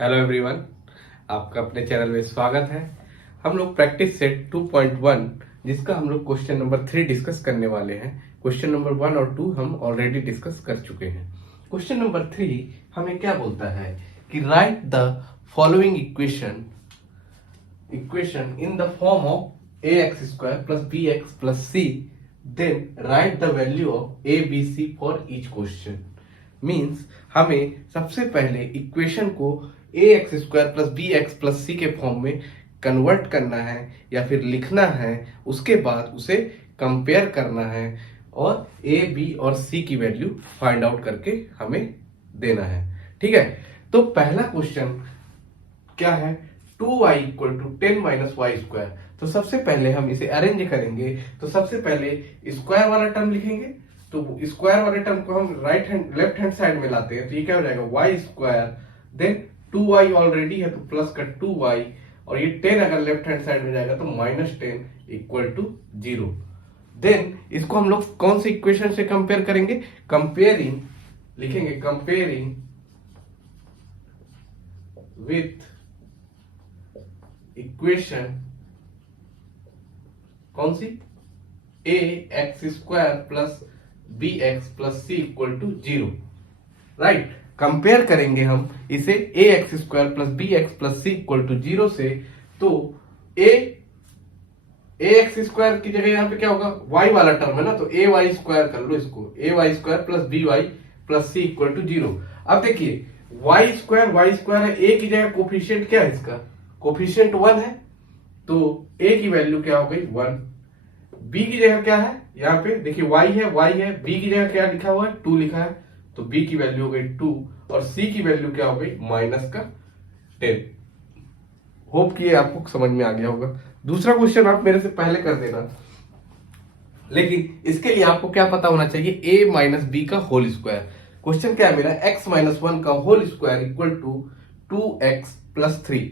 Hello everyone, आपका अपने channel में स्वागत है। हम लोग प्रैक्टिस सेट 2.1 जिसका हम लोग क्वेश्चन नंबर 3 डिस्कस करने वाले हैं। क्वेश्चन नंबर 1 और 2 हम ऑलरेडी डिस्कस कर चुके हैं। क्वेश्चन नंबर 3 हमें क्या बोलता है कि right the following equation in the form of ax² plus bx plus c, then write the value of a b c for each question। Means हमें सबसे पहले इक्वेशन को ax² plus bx plus c के form में convert करना है या फिर लिखना है। उसके बाद उसे कंपेयर करना है और a b और c की वैल्यू फाइंड आउट करके हमें देना है। ठीक है, तो पहला क्वेश्चन क्या है, 2y equal to 10 minus y square. तो सबसे पहले हम इसे अरेंज करेंगे। तो सबसे पहले स्क्वायर वाला टर्म लिखेंगे। तो स्क्वायर वाले टर्म को हम लेफ्ट हैंड साइड में लाते हैं। तो ये क्या हो जाएगा, Y square, then 2y already है तो प्लस का 2y, और ये 10 अगर लेफ्ट हैंड साइड में जाएगा तो -10 इक्वल टू 0। देन इसको हम लोग कौन सी इक्वेशन से कंपेयर करेंगे, कंपेयरिंग लिखेंगे, कंपेयरिंग विथ इक्वेशन कौन सी, ax² plus bx plus c equal to 0। Right, compare करेंगे हम इसे ax² plus bx plus c equal to 0 से। तो ax² की जगह यहाँ पे क्या होगा, y वाला टर्म है ना, तो ay² कर लो इसको, ay² plus by plus c equal to 0। अब देखिए y² है, a की जगह कोफिशिएंट क्या है, इसका कोफिशिएंट 1 है, तो a की वैल्यू क्या हो गई 1। b की जगह क्या है, यहाँ पे देखिए y है, b की जगह क्या लिखा हुआ है 2 लिखा है, तो b की वैल्यू हो गई 2 और c की वैल्यू क्या हो गई -10। होप कि ये आपको समझ में आ गया होगा। दूसरा क्वेश्चन आप मेरे से पहले कर देना, लेकिन इसके लिए आपको क्या पता होना चाहिए, a माइनस बी का होल स्क्वायर। क्वेश्चन क्या है मेरा, x माइनस 1 का whole square equal to 2x plus 3।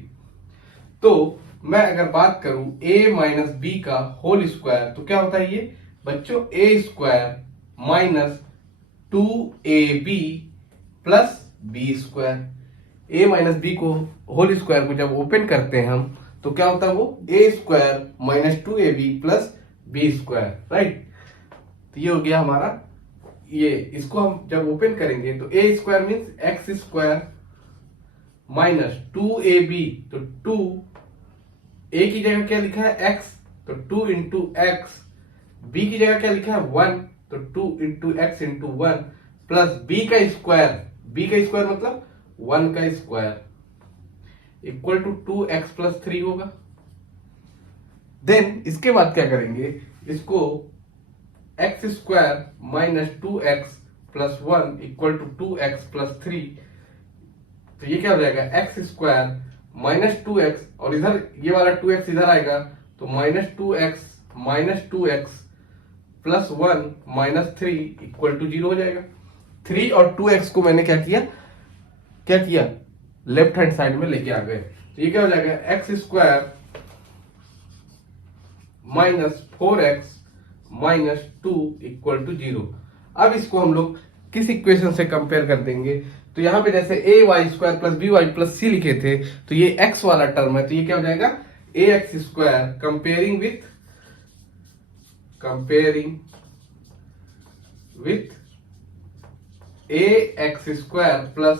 तो मैं अगर बात करूं a माइनस बी का होल स्क्वायर तो क्या होता है ये बच्चों, a² minus 2ab plus b²। a minus b को होल स्क्वायर को जब ओपन करते हैं हम तो क्या होता है वो a² minus 2ab plus b²। Right, तो ये हो गया हमारा, ये इसको हम जब ओपन करेंगे तो a² means x² minus 2ab, तो 2 a की जगह क्या लिखा है x, तो 2 इंटू एक्स, b की जगह क्या लिखा है 1, तो 2 into x into 1 plus b का स्क्वायर मतलब 1 का square equal to 2x plus 3 होगा। देन इसके बाद क्या करेंगे, इसको x² minus 2x plus 1 equal to 2x plus 3। तो ये क्या हो जाएगा, x² माइनस 2x, और इधर ये वाला 2x इधर आएगा तो minus 2x plus 1 minus 3 equal to 0 हो जाएगा। 3 और 2x को मैंने क्या किया लेफ्ट हैंड साइड में लेके आ गए। तो ये क्या हो जाएगा, x² minus 4x minus 2 equal to 0। अब इसको हम लोग किस इक्वेशन से कंपेयर कर देंगे, तो यहां पे जैसे ay² plus by plus c लिखे थे तो ये x वाला टर्म है, तो ये क्या हो जाएगा ax² comparing with ax² plus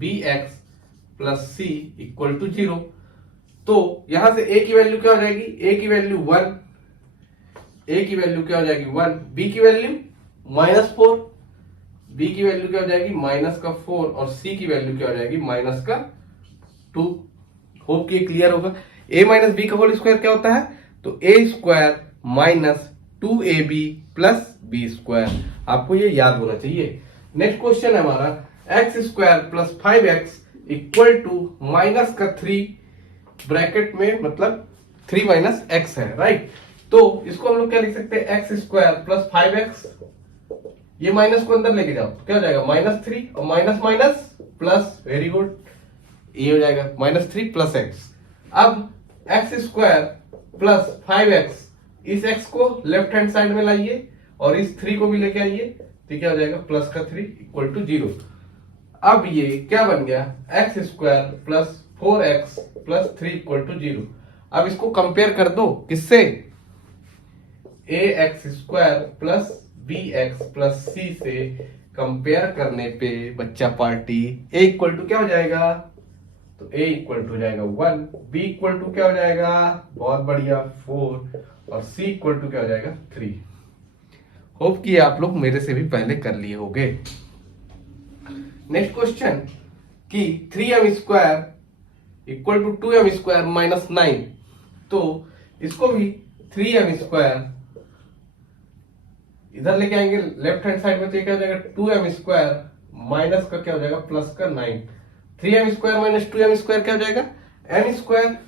bx plus c equal to 0। तो यहां से a की वैल्यू क्या हो जाएगी, a की वैल्यू 1, a की वैल्यू क्या हो जाएगी 1, b की वैल्यू -4, b की वैल्यू क्या हो जाएगी -4, और c की वैल्यू क्या हो जाएगी -2। होप कि क्लियर होगा। a माइनस बी का होल स्क्वायर क्या होता है, तो a² minus 2ab plus b²। आपको ये याद होना चाहिए। नेक्स्ट क्वेश्चन है हमारा, x² plus 5x equal to minus का 3 ब्रैकेट में, मतलब 3 माइनस x है। राइट, तो इसको हम लोग क्या लिख सकते हैं, x² प्लस 5x, ये माइनस को अंदर लेके जाओ तो क्या हो जाएगा -3 और minus minus plus, very good, ये हो जाएगा -3 प्लस x। अब x² प्लस 5x, इस x को लेफ्ट हैंड साइड में लाइए और इस 3 को भी लेके आइए, तो क्या हो जाएगा +3 इक्वल टू 0। अब ये क्या बन गया, x square plus 4x plus 3 equal to 0। अब इसको कंपेयर कर दो किससे, a x square plus b x plus c से कंपेयर करने पे बच्चा पार्टी ए इक्वल टू क्या हो जाएगा, तो ए इक्वल टू हो जाएगा 1, बी इक्वल टू क्या हो जाएगा, बहुत बढ़िया 4, और सी इक्वल टू क्या हो जाएगा 3। होप कि आप लोग मेरे से भी पहले कर लिए होंगे। नेक्स्ट क्वेश्चन कि 3m square equal to 2m square minus 9, तो इसको भी 3m स्क्वायर इधर लेके आएंगे लेफ्ट हैंड साइड में, तो ये क्या हो जाएगा 2m स्क्वायर माइनस का क्या हो जाएगा प्लस का 9, 3m square minus 2m square क्या हो जाएगा m square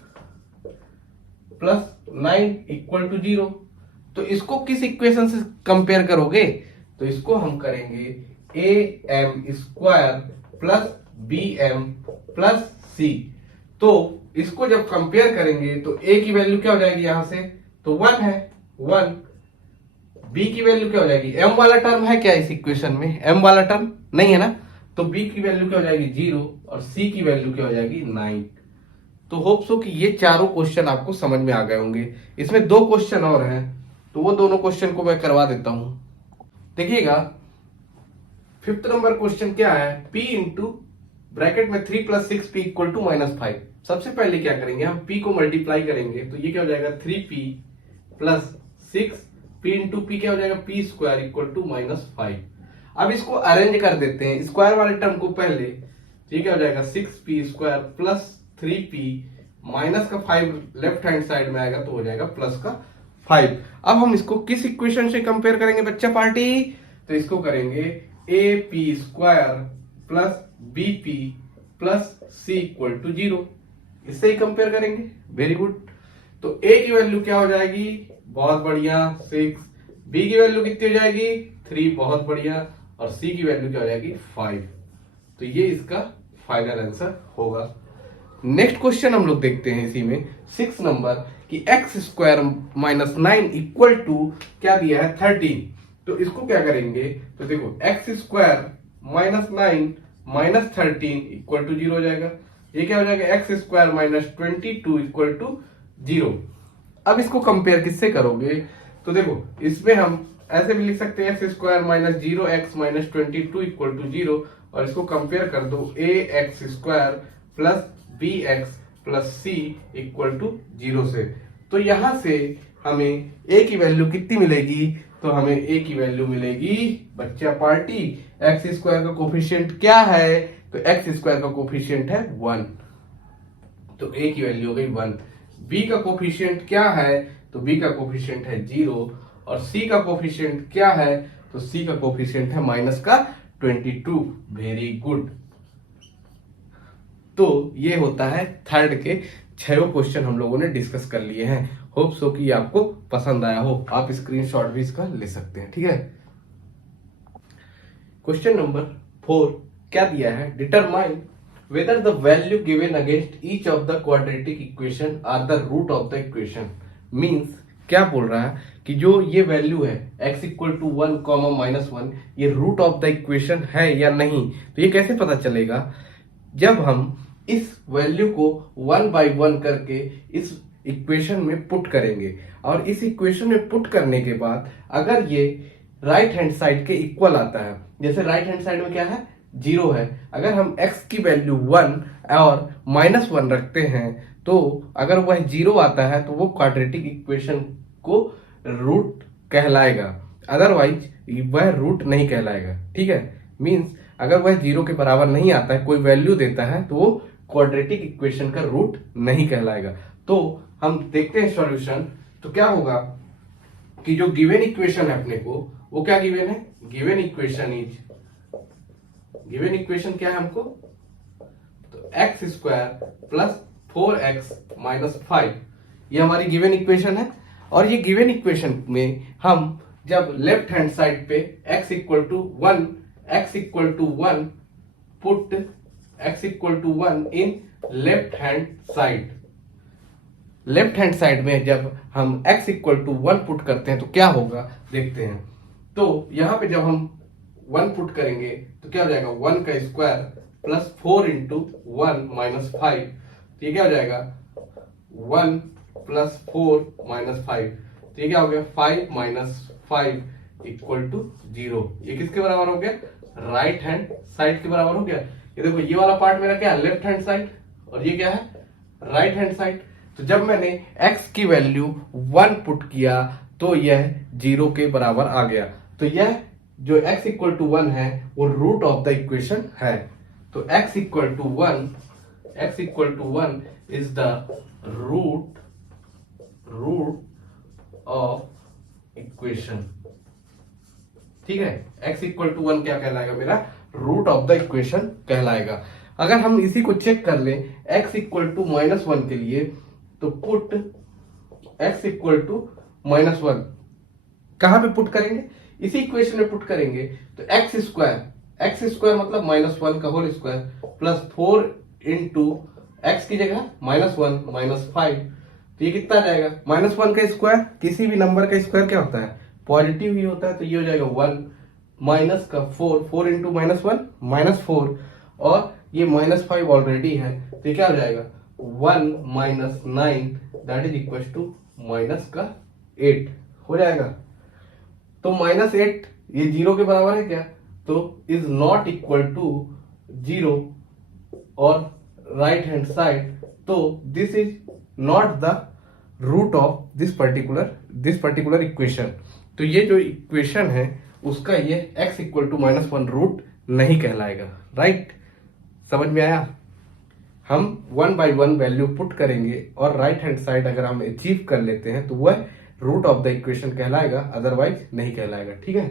plus 9 equal to 0। तो इसको किस इक्वेशन से कंपेयर करोगे, तो इसको हम करेंगे a m square plus b m plus c. तो इसको जब कंपेयर करेंगे तो ए की वैल्यू क्या हो जाएगी यहां से, तो 1 है 1, बी की वैल्यू क्या हो जाएगी, एम वाला टर्म है क्या इस इक्वेशन में, एम वाला टर्म नहीं है ना, तो बी की वैल्यू क्या हो जाएगी 0 और सी की वैल्यू क्या हो जाएगी 9। तो होप सो कि ये चारों क्वेश्चन आपको समझ में आ गए होंगे। इसमें 2 क्वेश्चन और हैं, तो वो दोनों क्वेश्चन को मैं करवा देता हूं। देखिएगा 5th नंबर क्वेश्चन क्या है, p इंटू ब्रैकेट में 3 प्लस 6p इक्वल टू -5। सबसे पहले क्या करेंगे, हम p को मल्टीप्लाई करेंगे, तो ये क्या हो जाएगा 3p plus 6p into p क्या हो जाएगा p स्क्वायर इक्वल टू -5। अब इसको अरेंज कर देते हैं स्क्वायर वाले टर्म को पहले, तो ये क्या हो जाएगा 6p square plus 3p minus का 5 लेफ्ट हैंड साइड में आएगा तो हो जाएगा प्लस का 5। अब हम इसको किस इक्वेशन से कंपेयर करेंगे बच्चा पार्टी, तो इसको करेंगे a p square plus b p plus c equal to 0, इससे ही कंपेयर करेंगे। Very good. तो ए की वैल्यू क्या हो जाएगी, बहुत बढ़िया 6, बी की वैल्यू कितनी हो जाएगी 3, बहुत बढ़िया, और सी की वैल्यू क्या हो जाएगी 5। तो ये इसका फाइनल आंसर होगा। नेक्स्ट क्वेश्चन हम लोग देखते हैं इसी में 6 नंबर कि x square minus 9 equal to क्या दिया है 13। तो इसको क्या करेंगे, तो देखो x square minus 9 minus 13 equal to 0 हो जाएगा। ये क्या हो जाएगा x square minus 22 equal to 0। अब इसको कंपेयर किससे करोगे, तो देखो इसमें हम ऐसे भी लिख सकते हैं x square minus 0 x minus 22 equal to 0, और इसको कंपेयर कर दो a x square plus b x plus c equal to 0 से। तो यहां से हमें ए की वैल्यू कितनी मिलेगी, तो हमें ए की वैल्यू मिलेगी बच्चा पार्टी, एक्स स्क्वायर का कोफिशिएंट क्या है, तो एक्स स्क्वायर का कोफिशिएंट है 1, तो ए की वैल्यू हो गई 1। बी का कोफिशिएंट क्या है, तो बी का कोफिशिएंट है 0, और सी का कोफिशिएंट क्या है, तो सी का कोफिशिएंट है माइनस का 22। Very good. तो ये होता है थर्ड के 6 क्वेश्चन हम लोगों ने डिस्कस कर लिए हैं। होप सो कि आपको पसंद आया हो, आप स्क्रीनशॉट भी इसका ले सकते हैं, ठीक है। क्वेश्चन नंबर 4 क्या दिया है, determine whether the value given against each of the quadratic equation are the root of the equation. Means क्या बोल रहा है कि जो ये वैल्यू है x इक्वल टू 1 कॉमा -1 ये रूट ऑफ द इक्वेशन है या नहीं। तो ये कैसे पता चलेगा, जब हम इस वैल्यू को 1 बाई 1 करके इस इक्वेशन में पुट करेंगे, और इस इक्वेशन में पुट करने के बाद अगर ये राइट हैंड साइड के इक्वल आता है, जैसे राइट हैंड साइड में क्या है 0 है, अगर हम x की वैल्यू 1 और -1 रखते हैं, तो अगर वह 0 आता है तो वो क्वाड्रेटिक इक्वेशन को रूट कहलाएगा, अदरवाइज वह रूट नहीं कहलाएगा, ठीक है। मींस अगर वह 0 के बराबर नहीं आता है, कोई वैल्यू देता है, तो वो क्वाड्रेटिक इक्वेशन का रूट नहीं कहलाएगा। तो हम देखते हैं सॉल्यूशन। तो क्या होगा कि जो गिवन इक्वेशन है अपने को, वो क्या गिवन है, गिवन इक्वेशन क्या है हमको, तो x square plus 4x minus 5 ये हमारी गिवन इक्वेशन है। और ये गिवन इक्वेशन में हम जब लेफ्ट हैंड साइड पे x equal to 1 put x equal to 1 in left hand side, left hand side में जब हम x इक्वल टू 1 पुट करते हैं तो क्या होगा देखते हैं। तो यहां पे जब हम वन पुट करेंगे तो क्या हो जाएगा 1 का स्क्वायर प्लस 4 इंटू 1 माइनस 5, तो ये क्या हो जाएगा 1 प्लस 4 माइनस 5, तो ये क्या हो गया 5 माइनस 5 इक्वल टू 0। ये किसके बराबर हो गया, राइट हैंड साइड के बराबर हो गया। ये देखो ये वाला पार्ट मेरा क्या है, लेफ्ट हैंड साइड, और ये क्या है, राइट हैंड साइड। तो जब मैंने x की वैल्यू 1 पुट किया तो यह 0 के बराबर आ गया। तो यह जो x इक्वल टू 1 है वो रूट ऑफ द इक्वेशन है। तो x equal to 1 is the root of equation. ठीक है, x इक्वल टू 1 क्या कहलाएगा, मेरा रूट ऑफ द इक्वेशन कहलाएगा। अगर हम इसी को चेक कर लें x इक्वल टू -1 के लिए, तो पुट x इक्वल टू -1 कहां पे पुट करेंगे, इसी इक्वेशन में पुट करेंगे। तो x स्क्वायर मतलब -1 का whole square plus 4 into x की जगह -1 माइनस 5, तो ये कितना आ जाएगा, -1 का स्क्वायर, किसी भी नंबर का स्क्वायर क्या होता है, पॉजिटिव ही होता है। तो ये हो जाएगा 1 माइनस का 4 इंटू -1 -4, और ये -5 ऑलरेडी है, तो ये क्या हो जाएगा 1 minus 9 that is equal to minus का 8 हो जाएगा। तो -8 ये 0 के बराबर है क्या, तो इज नॉट इक्वल टू 0 और राइट हैंड साइड, तो this is not the root of this particular equation. तो ये जो इक्वेशन है उसका ये x इक्वल टू -1 रूट नहीं कहलाएगा। राइट, समझ में आया। हम 1 बाई 1 वैल्यू पुट करेंगे और राइट हैंड साइड अगर हम अचीव कर लेते हैं तो वह रूट ऑफ द इक्वेशन कहलाएगा, अदरवाइज नहीं कहलाएगा। ठीक है,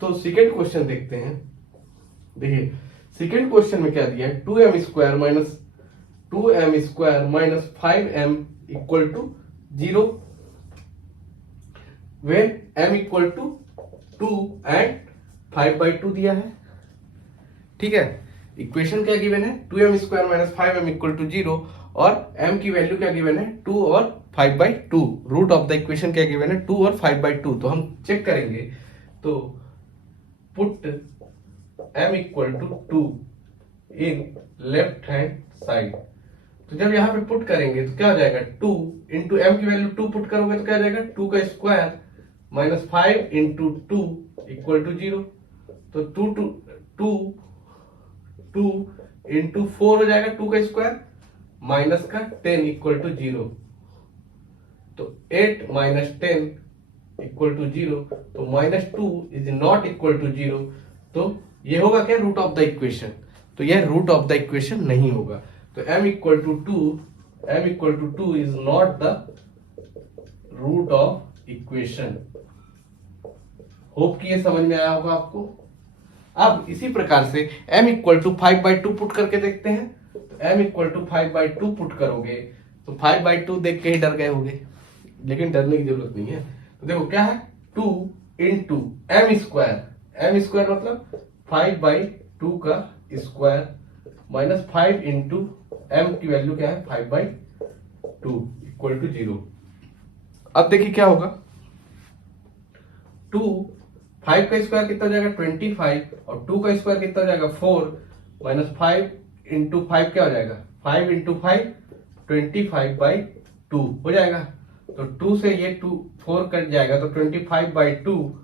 तो सेकेंड क्वेश्चन देखते हैं। देखिए सेकेंड क्वेश्चन में क्या दिया है, 2m square minus 5m equal to 0 when m equal to 2 and 5/2 दिया है। ठीक है, इक्वेशन क्या गिवन है, 2m square minus 5m equal to 0, और m की वैल्यू क्या गिवन है 2 और 5/2। रूट ऑफ द इक्वेशन क्या गिवन है 2 और 5/2। तो हम चेक करेंगे, तो put m equal to 2 in left hand side. तो जब यहाँ पे पुट करेंगे तो क्या हो जाएगा 2 इंटू एम की वैल्यू 2 पुट करोगे तो क्या हो जाएगा 2 का square minus 5 into 2 equal to 0। तो 2 इंटू 4 हो जाएगा 2 का स्क्वायर माइनस का 10 इक्वल टू 0। तो 8 माइनस 10 इक्वल टू 0। तो -2 इज नॉट इक्वल टू 0। तो ये होगा क्या, रूट ऑफ द इक्वेशन। तो यह रूट ऑफ द इक्वेशन नहीं होगा। तो m equal to 2 is not the root of equation. Hope कि ये समझ में आया होगा आपको। अब इसी प्रकार से m इक्वल टू 5/2 पुट करके देखते हैं। तो m इक्वल टू 5/2 पुट करोगे तो 5/2 देख के ही डर गए होगे, लेकिन डरने की जरूरत नहीं है। तो देखो क्या है 2 इंटू m स्क्वायर मतलब 5/2 का स्क्वायर माइनस 5 इंटू m की वैल्यू क्या है 5/2 इक्वल टू 0। अब देखिए क्या होगा, 5 का स्क्वायर कितना हो जाएगा 25, और 2 का स्क्वायर कितना हो जाएगा 4, माइनस 5 इंटू 5 क्या हो जाएगा 5 इंटू 5 25/2 हो जाएगा। तो 2 से ये 4 कट जाएगा, तो 25/2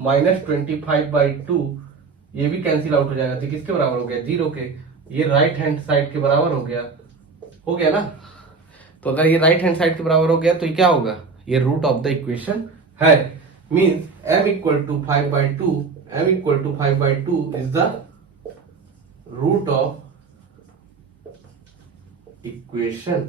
माइनस 25/2 ये भी कैंसिल आउट हो जाएगा। तो किसके बराबर हो गया 0 के। ये राइट हैंड साइड के बराबर हो गया ना। तो अगर ये राइट हैंड साइड के बराबर हो गया तो ये क्या होगा, ये रूट ऑफ द इक्वेशन है। Means m equal to 5/2 is the root of equation,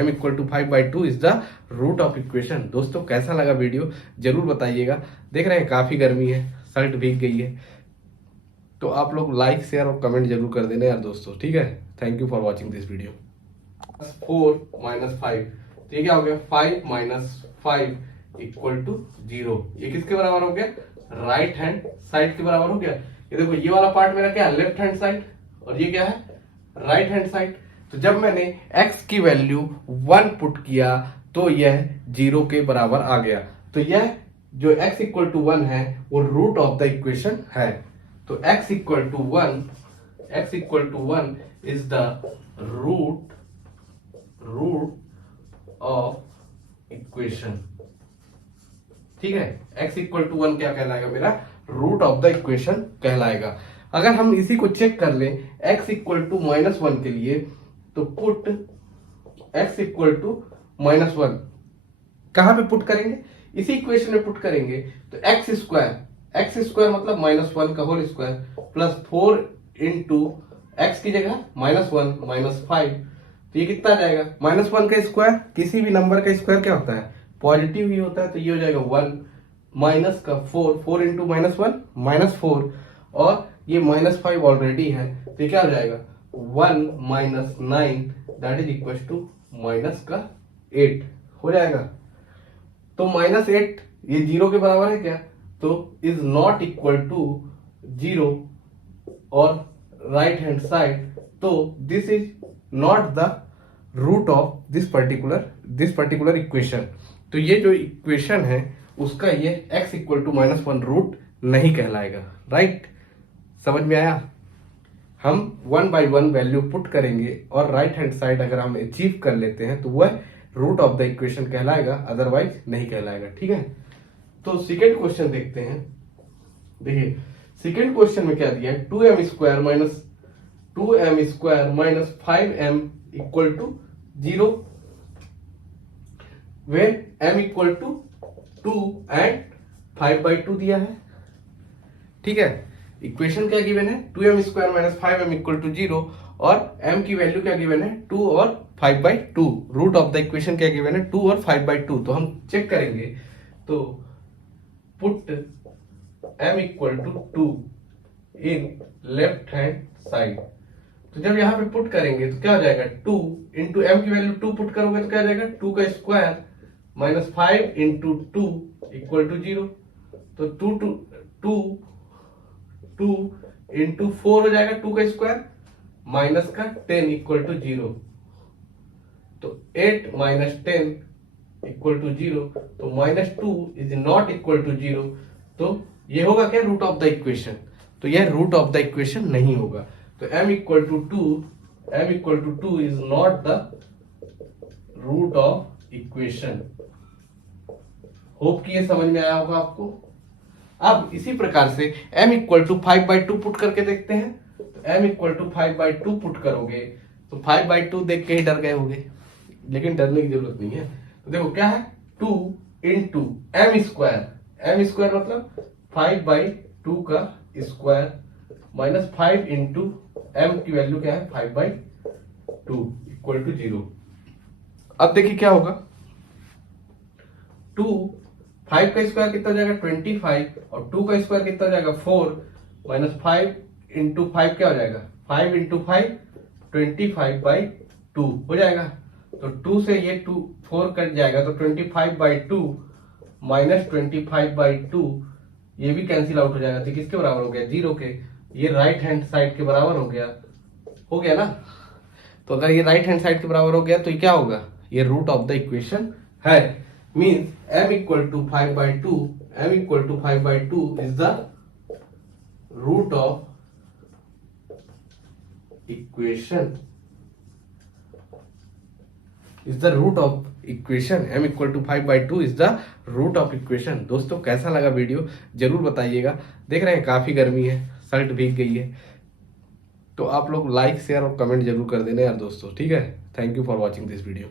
m equal to 5/2 is the root of equation. दोस्तों कैसा लगा वीडियो जरूर बताइएगा। देख रहे हैं काफी गर्मी है, शर्ट भीग गई है, तो आप लोग लाइक शेयर और कमेंट जरूर कर देना यार दोस्तों। ठीक है, thank you for watching this video. 4 minus 5, तो ये क्या हो गया 5 माइनस 5 इक्वल टू 0। ये किसके बराबर हो गया, राइट हैंड साइड के बराबर हो गया। ये देखो ये वाला पार्ट मेरा क्या है लेफ्ट हैंड साइड, और ये क्या है राइट हैंड साइड। तो जब मैंने x की वैल्यू 1 पुट किया तो यह 0 के बराबर आ गया। तो यह जो x इक्वल टू 1 है वो रूट ऑफ द इक्वेशन है। तो x equal to 1 is the root of equation. ठीक है, x इक्वल टू 1 क्या कहलाएगा, मेरा रूट ऑफ द इक्वेशन कहलाएगा। अगर हम इसी को चेक कर लें x इक्वल टू -1 के लिए, तो पुट x इक्वल टू -1 कहां पे पुट करेंगे, इसी इक्वेशन में पुट करेंगे। तो x स्क्वायर मतलब -1 का whole square plus 4 into x की जगह -1 -5, तो ये कितना आ जाएगा, -1 का स्क्वायर, किसी भी नंबर का स्क्वायर क्या होता है, पॉजिटिव ही होता है, तो ये हो जाएगा 1 माइनस का 4 इंटू -1 -4, और ये -5 ऑलरेडी है, तो ये क्या हो जाएगा 1 -9 that is equal to minus का 8 हो जाएगा। तो -8 ये 0 के बराबर है क्या, तो इज नॉट इक्वल टू 0 और राइट हैंड साइड, तो this is not the root of this particular equation. तो ये जो इक्वेशन है उसका ये x इक्वल टू -1 रूट नहीं कहलाएगा। राइट, समझ में आया। हम 1 बाई 1 वैल्यू पुट करेंगे और राइट हैंड साइड अगर हम अचीव कर लेते हैं तो वह रूट ऑफ द इक्वेशन कहलाएगा, अदरवाइज नहीं कहलाएगा। ठीक है, तो सेकेंड क्वेश्चन देखते हैं। देखिए सेकेंड क्वेश्चन में क्या दिया है, 2m square minus 5m equal to 0 when m equal to 2 and 5/2 दिया है। ठीक है, इक्वेशन क्या गिवन है, 2m square minus 5m equal to 0 और m की वैल्यू क्या गिवन है 2 और 5/2। रूट ऑफ द इक्वेशन क्या गिवन है 2 और 5/2। तो हम चेक करेंगे, तो put m equal to 2 in left hand side. तो जब यहाँ पे पुट करेंगे तो क्या हो जाएगा 2 इंटू एम की वैल्यू 2 पुट करोगे तो क्या हो जाएगा 2 का square minus 5 into 2 equal to 0। तो 2 इंटू 4 हो जाएगा 2 का स्क्वायर माइनस का 10 इक्वल टू 0। तो 8 माइनस 10 इक्वल टू 0। तो -2 इज नॉट इक्वल टू 0। तो ये होगा क्या रूट ऑफ द इक्वेशन, तो यह रूट ऑफ द इक्वेशन नहीं होगा। तो m equal to 2 is not the root of equation. Hope कि ये समझ में आया होगा आपको। अब इसी प्रकार से m इक्वल टू 5/2 पुट करके देखते हैं। तो m इक्वल टू 5/2 पुट करोगे तो 5/2 देख के ही डर गए होंगे, लेकिन डरने की जरूरत नहीं है। तो देखो क्या है 2 इंटू m स्क्वायर मतलब 5/2 का स्क्वायर माइनस 5 इंटू एम की वैल्यू क्या है 5/2 इक्वल टू 0। अब देखिए क्या होगा 5 का स्क्वायर कितना हो जाएगा 25 और 2 का स्क्वायर कितना हो जाएगा 4 माइनस 5 इंटू 5 क्या हो जाएगा 5 इंटू 5 25/2 हो जाएगा। तो 2 से ये 4 कट जाएगा तो 25/2 माइनस 25/2 ये भी कैंसिल आउट हो जाएगा। तो किसके बराबर हो गया 0 के। ये राइट हैंड साइड के बराबर हो गया ना। तो अगर ये राइट हैंड साइड के बराबर हो गया तो ये क्या होगा, ये रूट ऑफ द इक्वेशन है। Means m equal to 5/2 is the root of equation, m equal to 5/2 is the root of equation. दोस्तों कैसा लगा वीडियो जरूर बताइएगा। देख रहे हैं काफी गर्मी है, शर्ट भीग गई है, तो आप लोग लाइक शेयर और कमेंट जरूर कर देना यार दोस्तों। ठीक है, thank you for watching this video.